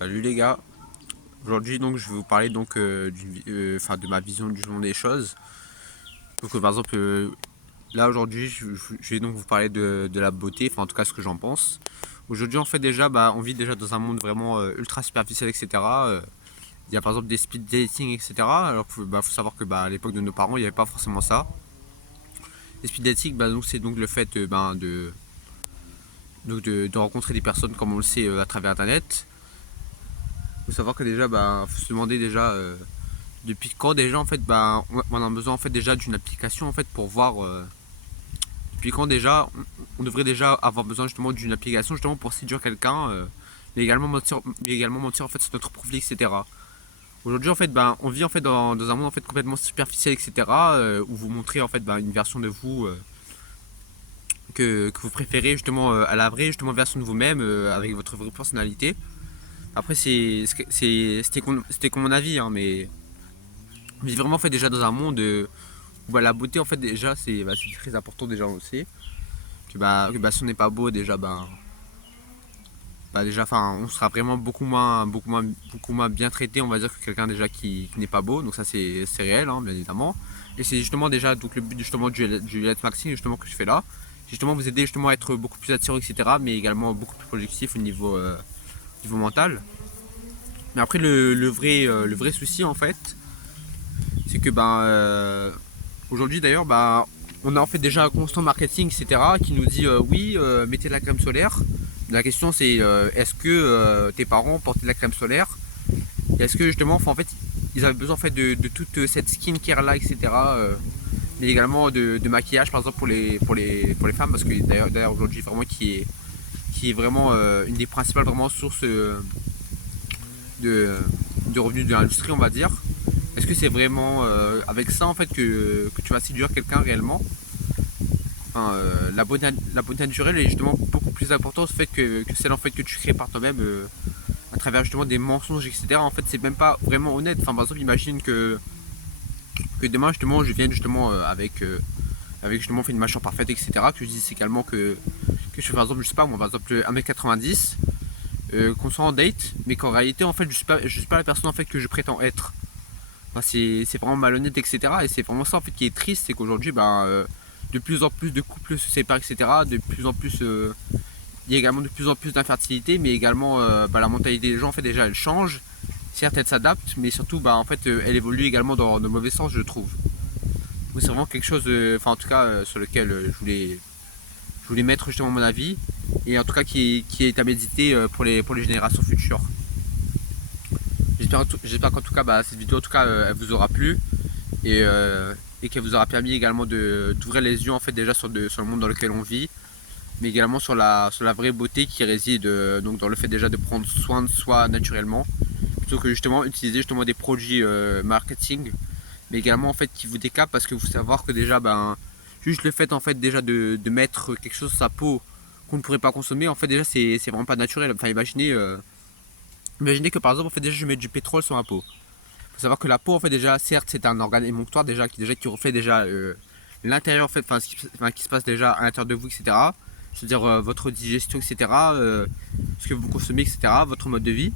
Salut les gars, aujourd'hui donc je vais vous parler donc de ma vision du monde des choses. Donc par exemple là aujourd'hui je vais donc vous parler de la beauté, enfin en tout cas ce que j'en pense. Aujourd'hui en fait déjà on vit déjà dans un monde vraiment ultra superficiel etc. Il y a par exemple des speed dating etc. Alors qu'il faut savoir que à l'époque de nos parents il n'y avait pas forcément ça. Les speed dating donc c'est donc le fait de rencontrer des personnes comme on le sait à travers internet. Il faut savoir que déjà faut se demander déjà depuis quand déjà en fait on a besoin en fait déjà d'une application en fait pour voir depuis quand déjà on devrait déjà avoir besoin justement d'une application justement pour séduire quelqu'un mais également mentir en fait sur notre profil etc. Aujourd'hui en fait on vit en fait dans un monde en fait complètement superficiel etc. Où vous montrez en fait une version de vous que vous préférez justement à la vraie justement version de vous-même avec votre vraie personnalité. Après c'était comme mon avis hein, mais on vit vraiment en fait déjà dans un monde la beauté en fait déjà c'est très important déjà on le sait si on n'est pas beau déjà déjà enfin on sera vraiment beaucoup moins bien traité on va dire que quelqu'un déjà qui n'est pas beau donc ça c'est réel hein, bien évidemment et c'est justement déjà donc le but justement du Let's Maxing justement que je fais là justement vous aider justement à être beaucoup plus attirant etc mais également beaucoup plus productif au niveau mental mais après le vrai souci en fait c'est que aujourd'hui d'ailleurs, on a en fait déjà un constant marketing, etc., qui nous dit oui, mettez de la crème solaire. La question c'est est-ce que tes parents portaient de la crème solaire? Et est-ce que justement, en fait, ils avaient besoin en fait, de toute cette skincare là, etc. Mais également de maquillage, par exemple pour les femmes, parce que d'ailleurs aujourd'hui vraiment qui est vraiment une des principales vraiment sources de, de revenus de l'industrie, on va dire. Est-ce que c'est vraiment avec ça en fait que tu vas séduire quelqu'un réellement? Enfin, la beauté naturelle est justement beaucoup plus importante fait que celle en fait que tu crées par toi-même à travers justement des mensonges etc. En fait c'est même pas vraiment honnête. Enfin par exemple imagine que demain justement je viens justement avec justement fait une mâchoire parfaite etc. Que je dise également que je fais par exemple je sais pas moi par exemple 1m90 qu'on soit en date mais qu'en réalité en fait je suis pas la personne en fait que je prétends être. Enfin, c'est vraiment malhonnête, etc. Et c'est vraiment ça en fait qui est triste, c'est qu'aujourd'hui, de plus en plus de couples se séparent, etc. De plus en plus, il y a également de plus en plus d'infertilité, mais également la mentalité des gens, en fait, déjà, elle change. Certes, elle s'adapte, mais surtout, en fait, elle évolue également dans le mauvais sens, je trouve. Donc, c'est vraiment quelque chose, enfin, en tout cas, sur lequel je voulais mettre justement mon avis, et en tout cas, qui est à méditer pour les générations futures. J'espère qu'en tout cas cette vidéo en tout cas elle vous aura plu et qu'elle vous aura permis également d'ouvrir les yeux en fait déjà sur le monde dans lequel on vit, mais également sur la vraie beauté qui réside donc dans le fait déjà de prendre soin de soi naturellement, plutôt que justement utiliser justement des produits marketing, mais également en fait qui vous décapent parce que vous savez que déjà juste le fait en fait déjà de mettre quelque chose sur sa peau qu'on ne pourrait pas consommer en fait déjà c'est vraiment pas naturel. Enfin imaginez que par exemple, en fait, déjà, je mets du pétrole sur ma peau. Il faut savoir que la peau, en fait, déjà, certes, c'est un organe émonctoire qui reflète déjà l'intérieur, en fait, qui se passe déjà à l'intérieur de vous, etc. C'est-à-dire votre digestion, etc. Ce que vous consommez, etc. Votre mode de vie.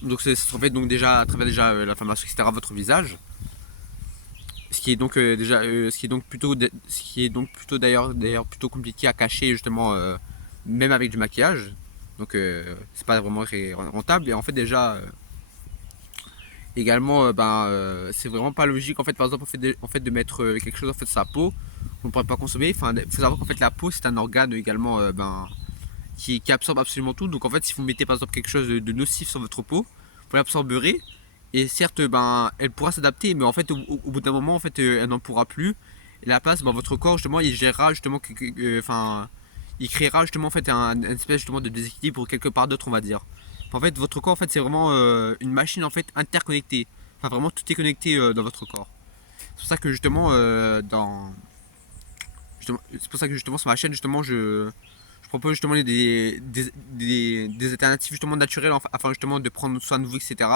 Donc, ça se reflète donc déjà à travers déjà l'information, etc. Votre visage. Ce qui est donc ce qui est donc plutôt d'ailleurs plutôt compliqué à cacher justement, même avec du maquillage. Donc, c'est pas vraiment rentable. Et en fait, déjà également c'est vraiment pas logique en fait par exemple en fait de mettre quelque chose en fait sur sa peau qu'on ne pourrait pas consommer. Enfin il faut savoir qu'en fait la peau c'est un organe également qui absorbe absolument tout, donc en fait si vous mettez par exemple quelque chose de nocif sur votre peau vous l'absorberez et certes elle pourra s'adapter mais en fait au bout d'un moment en fait elle n'en pourra plus et à la place votre corps justement il gérera justement il créera justement en fait une espèce justement de déséquilibre quelque part d'autre on va dire. En fait, votre corps, en fait, c'est vraiment une machine en fait interconnectée. Enfin, vraiment, tout est connecté dans votre corps. C'est pour ça que justement, c'est pour ça que justement sur ma chaîne, justement, je propose justement des alternatives justement naturelles afin justement de prendre soin de vous, etc.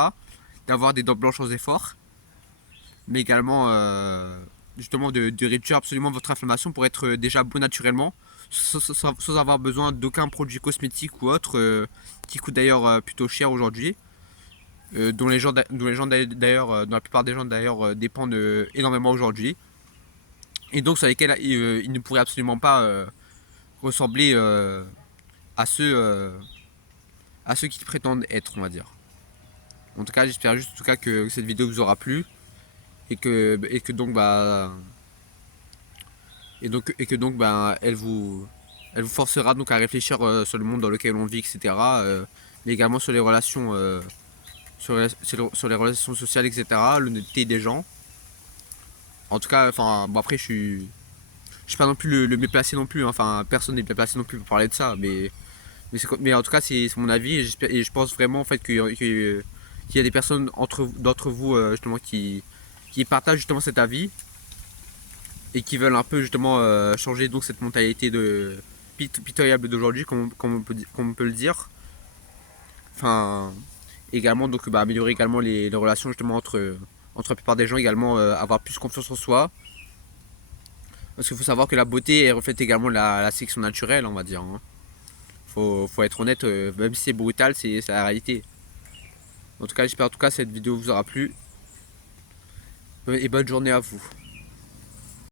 D'avoir des dents blanches aux efforts, mais également justement de réduire absolument votre inflammation pour être déjà beau naturellement, sans avoir besoin d'aucun produit cosmétique ou autre, qui coûte d'ailleurs plutôt cher aujourd'hui, dont les gens d'ailleurs, dont la plupart des gens d'ailleurs dépendent énormément aujourd'hui, et donc sur lesquels ils ne pourraient absolument pas ressembler à ceux qui prétendent être, on va dire. En tout cas, j'espère juste en tout cas que cette vidéo vous aura plu et que donc elle vous forcera donc à réfléchir sur le monde dans lequel on vit, etc. Mais également sur les relations sur les relations sociales, etc. L'honnêteté des gens. En tout cas, enfin bon, après je suis pas non plus le mieux placé non plus, hein. Enfin personne n'est bien placé non plus pour parler de ça, mais en tout cas c'est mon avis et je pense vraiment en fait qu'il y a des personnes d'entre vous justement qui partagent justement cet avis et qui veulent un peu justement changer donc cette mentalité de pitoyable d'aujourd'hui, comme on peut le dire. Enfin, également donc améliorer également les relations justement entre la plupart des gens, également avoir plus confiance en soi. Parce qu'il faut savoir que la beauté elle reflète également la sélection naturelle, on va dire, hein. Faut être honnête, même si c'est brutal, c'est la réalité. En tout cas, j'espère en tout cas cette vidéo vous aura plu et bonne journée à vous.